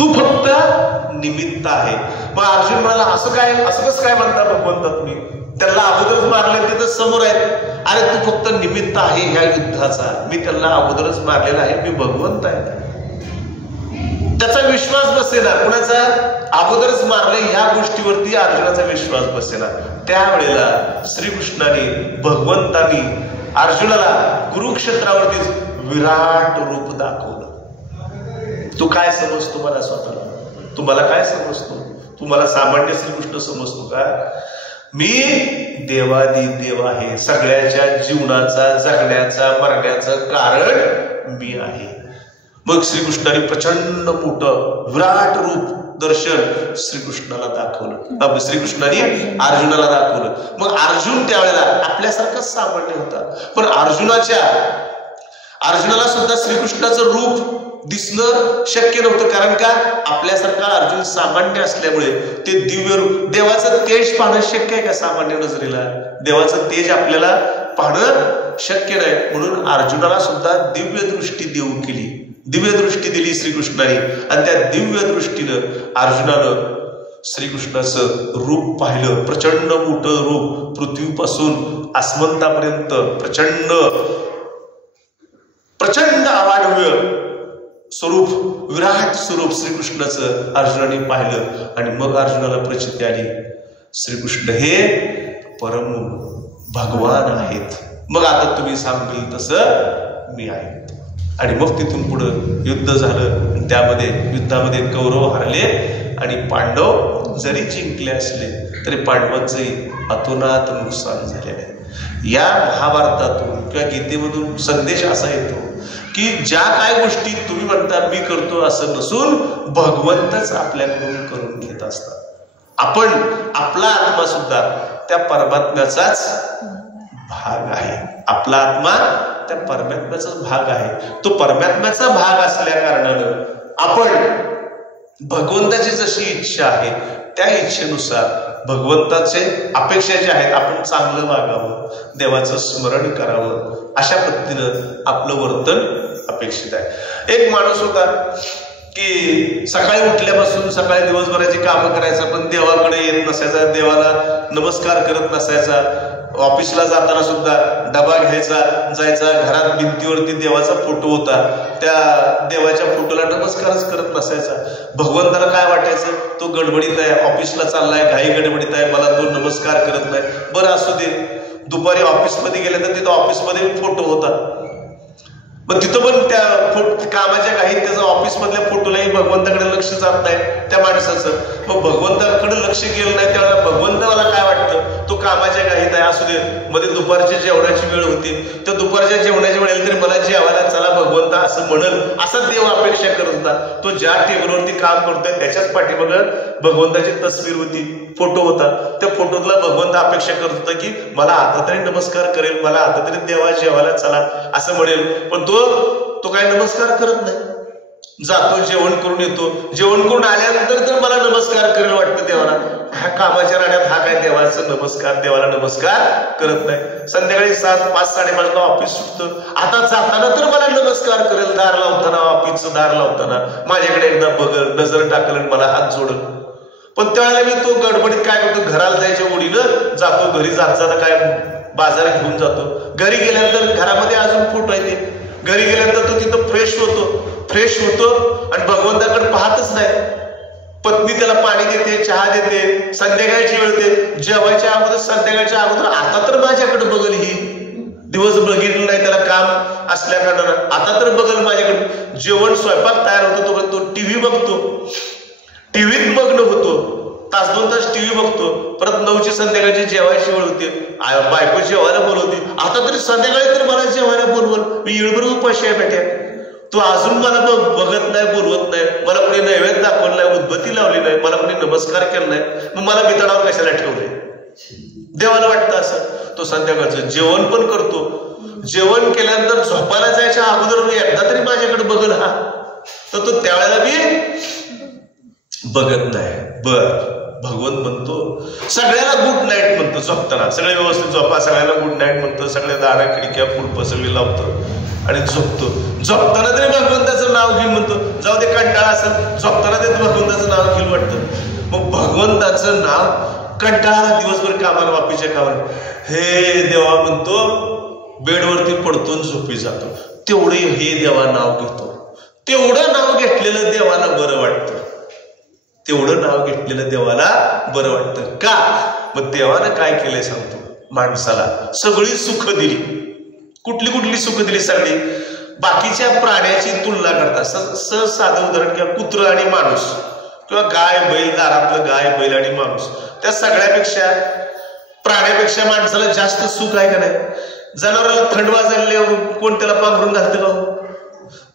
तू फक्त निमित्त आहे. मग अर्जुन म्हणाला असं कसं काय म्हणता भगवंता तुम्ही? त्याला अगोदरच मारले, तिथं समोर आहेत. अरे तू फक्त निमित्त आहे ह्या युद्धाचा, मी त्याला अगोदरच मारलेला आहे, मी भगवंत आहे. त्याचा विश्वास बसेना. कुणाचा? अगोदरच मारले ह्या गोष्टीवरती अर्जुनाचा विश्वास बसेना. त्यावेळेला श्रीकृष्णाने, भगवंतानी अर्जुनाला कुरुक्षेत्रावरती विराट रूप दाखवलं. तू काय समजतो मला स्वतःला? तुम्हाला काय समजतो? तुम्हाला सामान्य श्रीकृष्ण समजतो का? मी देवादी देव आहे. सगळ्याच्या जीवनाचा, जगण्याचा, मरण्याचं कारण मी आहे. मग श्रीकृष्णाने प्रचंड मोठं विराट रूप दर्शन श्रीकृष्णाला दाखवलं. श्रीकृष्णाने अर्जुनाला दाखवलं. मग अर्जुन त्यावेळेला आपल्यासारखाच सामान्य होता, पण अर्जुनाला सुद्धा श्रीकृष्णाचं रूप दिसणं शक्य नव्हतं. कारण का? आपल्यासारखा अर्जुन सामान्य असल्यामुळे ते दिव्य रूप, देवाचं तेज पाहणं शक्य आहे का सामान्य नजरेला? देवाचं तेज आपल्याला पाहणं शक्य नाही. म्हणून अर्जुनाला सुद्धा दिव्य दृष्टी देऊ केली, दिव्य दृष्टी दिली श्रीकृष्णाने. आणि त्या दिव्य दृष्टीनं अर्जुनानं श्रीकृष्णाचं रूप पाहिलं. प्रचंड मोठं रूप, पृथ्वीपासून आसमंतापर्यंत प्रचंड अवाढव्य स्वरूप, विराट स्वरूप श्रीकृष्णाचं अर्जुनाने पाहिलं. आणि मग अर्जुनाला प्रचिती आली, श्रीकृष्ण हे परम भगवान आहेत. मग आता तुम्ही सांगेल तसं मी आहे. आणि मग तिथून पुढं युद्ध झालं. त्यामध्ये युद्धामध्ये कौरव हरले आणि पांडव जरी जिंकले असले तरी पांडवांचे अतोनात नुकसान झालेले आहे. या महाभारतातून किंवा गीतेमधून संदेश असा येतो की ज्या काय गोष्टी तुम्ही म्हणता मी करतो असं नसून भगवंतच आपल्याकडून करून घेत असतात. आपण, आपला आत्मा सुद्धा त्या परमात्म्याचाच भाग आहे. आपला आत्मा त्या परमात्म्याचाच भाग आहे. तो परमात्म्याचा भाग असल्या कारणानं आपण भगवंताची जशी इच्छा आहे त्या इच्छेनुसार भगवंताचे अपेक्षा ज्या आहेत, आपण चांगलं वागावं, देवाचं स्मरण करावं, अशा पद्धतीनं आपलं वर्तन अपेक्षित आहे. एक माणूस होता की सकाळी उठल्यापासून सकाळी दिवसभराची कामं करायचा, पण देवाकडे येत नसायचा, देवाला नमस्कार करत नसायचा. ऑफिसला जाताना सुद्धा डबा घ्यायचा, जायचा, घरात भिंतीवरती देवाचा फोटो होता, त्या देवाच्या फोटोला नमस्कारच करत नसायचा. भगवंताला काय वाटायचं, तो गडबडीत आहे, ऑफिसला चाललाय, घाई गडबडीत आहे, मला तो नमस्कार करत नाही. बरं असू दे. दुपारी ऑफिसमध्ये गेल्यानंतर तिथं ऑफिसमध्ये फोटो होता, पण तिथं पण त्या कामाच्या घाईत त्याचा ऑफिसमधल्या फोटोलाही भगवंताकडे लक्ष जात नाही त्या माणसाचं. मग भगवंताकडे लक्ष गेलं नाही त्यावेळेला भगवंताला काय वाटतं, तो कामाच्या घाईत आहे, असू दे, मध्ये दुपारच्या जेवणाची वेळ होती, तर दुपारच्या जेवणाच्या वेळेला तरी मला जेवायला चला भगवंता असं म्हणल, असा देव अपेक्षा करत होता. तो ज्या टेबलवरती काम करतोय त्याच्याच पाठीमागं भगवंताची तस्वीर होती, फोटो होता. त्या फोटोतला भगवंत अपेक्षा करत होता की मला आता तरी नमस्कार करेल, मला आता तरी देवा जेवायला चला असं म्हणेल. पण तो काय नमस्कार करत नाही. जातो, जेवण करून येतो, जेवण करून आल्यानंतर तर मला नमस्कार करेल वाटतं देवाला. ह्या कामाच्या राड्यात हा काय देवाला नमस्कार करत नाही. संध्याकाळी 5-5:30 ऑफिस सुटतं, आता जाताना तर मला नमस्कार करेल, दार लावताना, ऑफिसचं दार लावताना माझ्याकडे एकदा बघल, नजर टाकल आणि मला हात जोडल. पण त्यावेळेला मी तो गडबडीत काय करतो, घराला जायच्या ओढीनं जातो, घरी जाता काय बाजारात घेऊन जातो. घरी गेल्यानंतर घरामध्ये अजून फोटो आहे, ते घरी गेल्यानंतर तो तिथं फ्रेश होतो आणि भगवंताकडे पाहतच नाही. पत्नी त्याला पाणी देते, चहा देते, संध्याकाळची वेळ देते, जेवायच्या अगोदर, संध्याकाळच्या अगोदर आता तर माझ्याकडे बघल, ही दिवस बघितलं नाही त्याला काम असल्या कारणानं, आता तर बघल माझ्याकडे. जेवण स्वयंपाक तयार होतो तोपर्यंत तो टीव्ही बघतो, टीव्हीत मग्न होतो, 1-2 तास टीव्ही बघतो. परत 9ची संध्याकाळची जेवायची वेळ होते, बायको जेवायला बोलवते, आता तरी संध्याकाळी तर मला जेवायला बोलवल, मी येळभर उपाशी आहे बेट्या, तो अजून मला बघत नाही, बोलवत नाही, मला कोणी नैवेद्य दाखवलं नाही, उदबत्ती लावली नाही, मला कोणी नमस्कार केला नाही, मग मला बितडावर कशाला ठेवले. देवाला वाटतं असं. तो संध्याकाळचं जेवण पण करतो, जेवण केल्यानंतर झोपायला जायच्या अगोदर एकदा तरी माझ्याकडे बघल हा, तर तो त्यावेळेला मी बघत नाही. बर भगवंत म्हणतो, सगळ्याला गुड नाईट म्हणतो झोपताना, सगळे व्यवस्थित झोपा, सगळ्याला गुड नाईट म्हणतो, सगळ्या दारा खिडक्या कुलपं सगळी लावतो आणि झोपतो. झोपताना तरी भगवंताचं नाव घेऊन म्हणतो, जाऊ दे कंटाळा असेल, झोपताना ते भगवंताचं नाव घेऊन वाटतं. मग भगवंताचं नाव कंटाळा दिवसभर कामाला वापीच्या कामाला, हे देवा म्हणतो, बेडवरती पडतो झोपी जातो. तेवढे हे देवा नाव घेतो. तेवढं नाव घेतलेलं देवाला बरं वाटतं. तेवढं नाव घेतलेलं देवाला बरं वाटतं. का? मग देवानं काय केलंय सांगतो, माणसाला सगळी सुख दिली. कुठली कुठली सुख दिली? सगळी. बाकीच्या प्राण्याची तुलना करतात. साधं उदाहरण घ्या, कुत्रं आणि माणूस किंवा गाय बैल, दारातलं गाय बैल आणि माणूस, त्या सगळ्यापेक्षा प्राण्यापेक्षा माणसाला जास्त सुख आहे का नाही? जनावराला थंड वाजल्यावर कोण त्याला पांघरून घालतं का?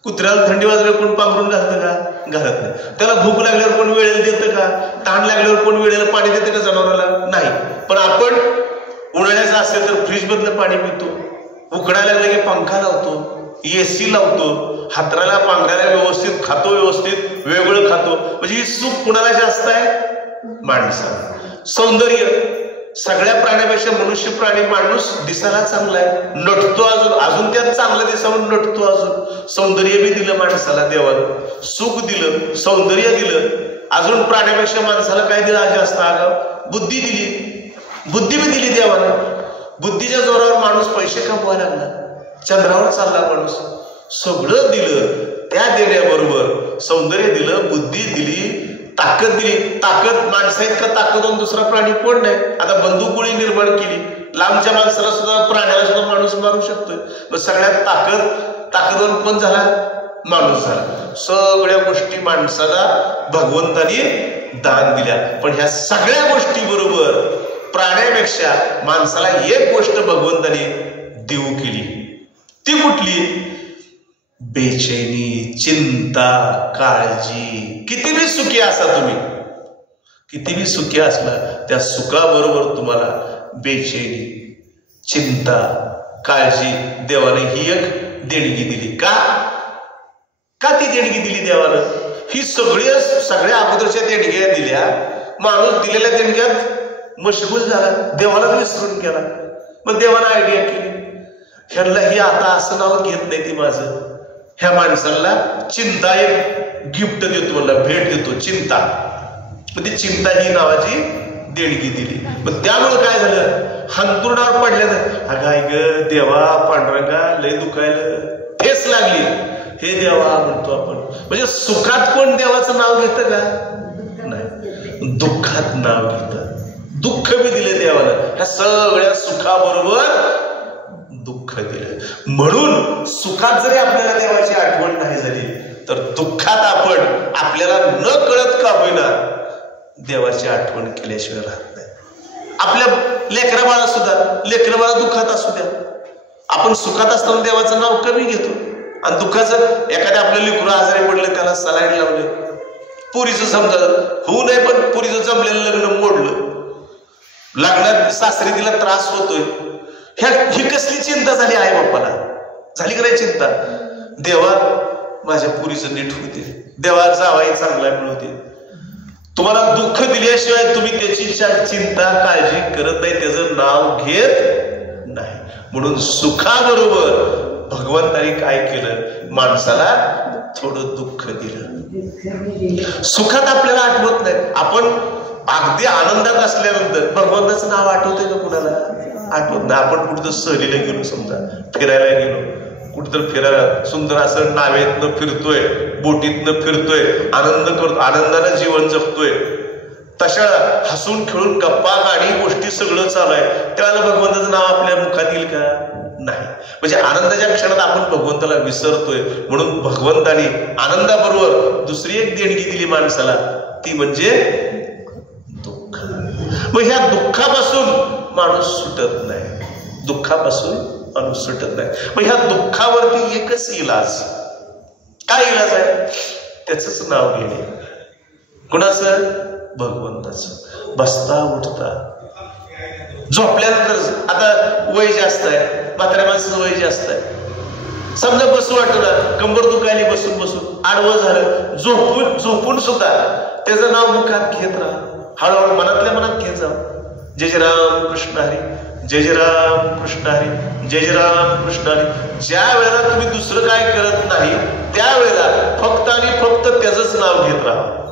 कुत्र्याला थंडी वाजल्यावर कोण पांघरून घालतं का? घालत नाही. त्याला भूक लागल्यावर कोण वेळेला देतं का? तहान लागल्यावर कोण वेळेला पाणी देतं का जनावराला? नाही. पण आपण उन्हाळ्याचं असेल तर फ्रीज मधलं पाणी पितो, उकडायला लागलं की पंखा लावतो, एसी लावतो, हातराला पांघरायला व्यवस्थित खातो, व्यवस्थित वेगळं खातो. म्हणजे ही सुख कुणाला जास्त आहे? माणसाला. सौंदर्य सगळ्या प्राण्यापेक्षा मनुष्य प्राणी माणूस दिसायला चांगला आहे, नटतो, अजून त्यात चांगलं दिसावं नटतो. अजून सौंदर्य बी दिलं माणसाला देवानं, सुख दिलं, सौंदर्य दिलं. अजून प्राण्यापेक्षा माणसाला काय दिलं जास्त? आगाव बुद्धी दिली. बुद्धी बी दिली देवानं. बुद्धीच्या जोरावर माणूस पैसे कमवायला लागला, चंद्रावर चालला माणूस. सगळं दिलं. त्या देण्याबरोबर सौंदर्य दिलं, बुद्धी दिली, ताकद दिली. ताकद माणसा इतका ताकदवान दुसरा प्राणी कोण नाही. आता बंदूकगोळी निर्माण केली, लांबच्या माणसाला सुद्धा, प्राण्याला सुद्धा माणूस मारू शकतोय. मग सगळ्यात ताकदवान कोण झाला? माणूस झाला. सगळ्या गोष्टी माणसाला भगवंताने दान दिल्या. पण ह्या सगळ्या गोष्टी बरोबर प्राण्यापेक्षा माणसाला एक गोष्ट भगवंताने देऊ केली. ती कुठली? बेचैनी, चिंता, काळजी. किती बी सुखी असा तुम्ही, किती बी सुखी असला, त्या सुखाबरोबर तुम्हाला बेचैनी, चिंता, काळजी देवाने ही एक देणगी दिली. का ती देणगी दिली देवानं? ही सगळ्या अगोदरच्या देणग्या दिल्या. माणूस दिलेल्या देणग्यात मशगूल झाला, देवाला विसरून गेला. मग देवानं आयडिया केली, ह्यांना ही आता असं नाव घेत नाही ती माझं, ह्या माणसाला चिंता एक गिफ्ट देतो, मला भेट देतो, चिंता. मग ती चिंता ही नावाची देणगी दिली. मग त्यामुळे काय झालं? हंतुरणावर पडल्यानं, अगाय ग देवा, पांडुरंगा लय दुखायला, ठेस लागली, हे देवा म्हणतो आपण. म्हणजे सुखात कोण देवाचं नाव घेतं का? नाही. दुःखात नाव घेतं. दुःख बी दिले देवानं. ह्या सगळ्या सुखाबरोबर दुःख दिलं. म्हणून सुखात जरी आपल्याला देवाची आठवण नाही झाली, तर दुःखात आपण आपल्याला न कळत का होईना देवाची आठवण केल्याशिवाय राहत नाही. आपल्या लेकरा बाळा सुद्धा, लेकरा बाळा दुःखात असू द्या, आपण सुखात असताना देवाचं नाव कमी घेतो. आणि दुःखाचं, एखाद्या आपल्या लेकरू आजारी पडलं, त्याला सलाईन लावले, पुरीचं समजा होऊ नये, पण पुरीचं जमलेलं लग्न मोडलं, लग्नात सासरी तिला त्रास होतोय, ही कसली चिंता झाली आई बाप्पाला? झाली का नाही चिंता? देवा माझ्या पुरीचं नीट होते, देवा जावाई चांगला मिळवते. तुम्हाला दुःख दिल्याशिवाय तुम्ही त्याची चिंता, काळजी करत नाही, त्याचं नाव घेत नाही. म्हणून सुखाबरोबर भगवंताने काय केलं? माणसाला थोडं दुःख दिलं. सुखात आपल्याला आठवत नाही. आपण अगदी आनंदात असल्यानंतर भगवंताचं नाव आठवतंय का कुणाला? आठवत नाही. आपण कुठं सहलीला गेलो, समजा फिरायला गेलो, कुठं फिरायला, सुंदर असं नावेतनं फिरतोय, बोटीतनं फिरतोय, आनंद करतो, आनंदानं जीवन जगतोय, तशा हसून खेळून गप्पा गाणी गोष्टी सगळं चालू आहे, त्यावेळेला भगवंताचं नाव आपल्या मुखात येईल का? नाही. म्हणजे आनंदाच्या क्षणात आपण भगवंताला विसरतोय. म्हणून भगवंताने आनंदाबरोबर दुसरी एक देणगी दिली माणसाला, ती म्हणजे दुःख. मग ह्या दुःखापासून माणूस सुटत नाही, दुःखापासून माणूस सुटत नाही. मग ह्या दुःखावरती एकच इलाज. काय इलाज आहे? त्याच नाव घेणे. कुणाचं? भगवंताचं. बसता उठता, झोपल्यानंतर, आता वय जास्त आहे, म्हाताऱ्या माणसाचं वय जास्त आहे, समजा बसू वाटलं, कंबर दुखायली बसून बसून, आडवं झालं, झोपून सुद्धा त्याचं नाव मुखात घेत राहा. हळूहळू मनातल्या मनात घेत जा. जय जय राम कृष्ण हरी, जय जय राम कृष्ण हरी, जय जय राम कृष्ण हरी. ज्या वेळेला तुम्ही दुसरं काय करत नाही त्यावेळेला फक्त आणि फक्त त्याचंच नाव घेत राहा.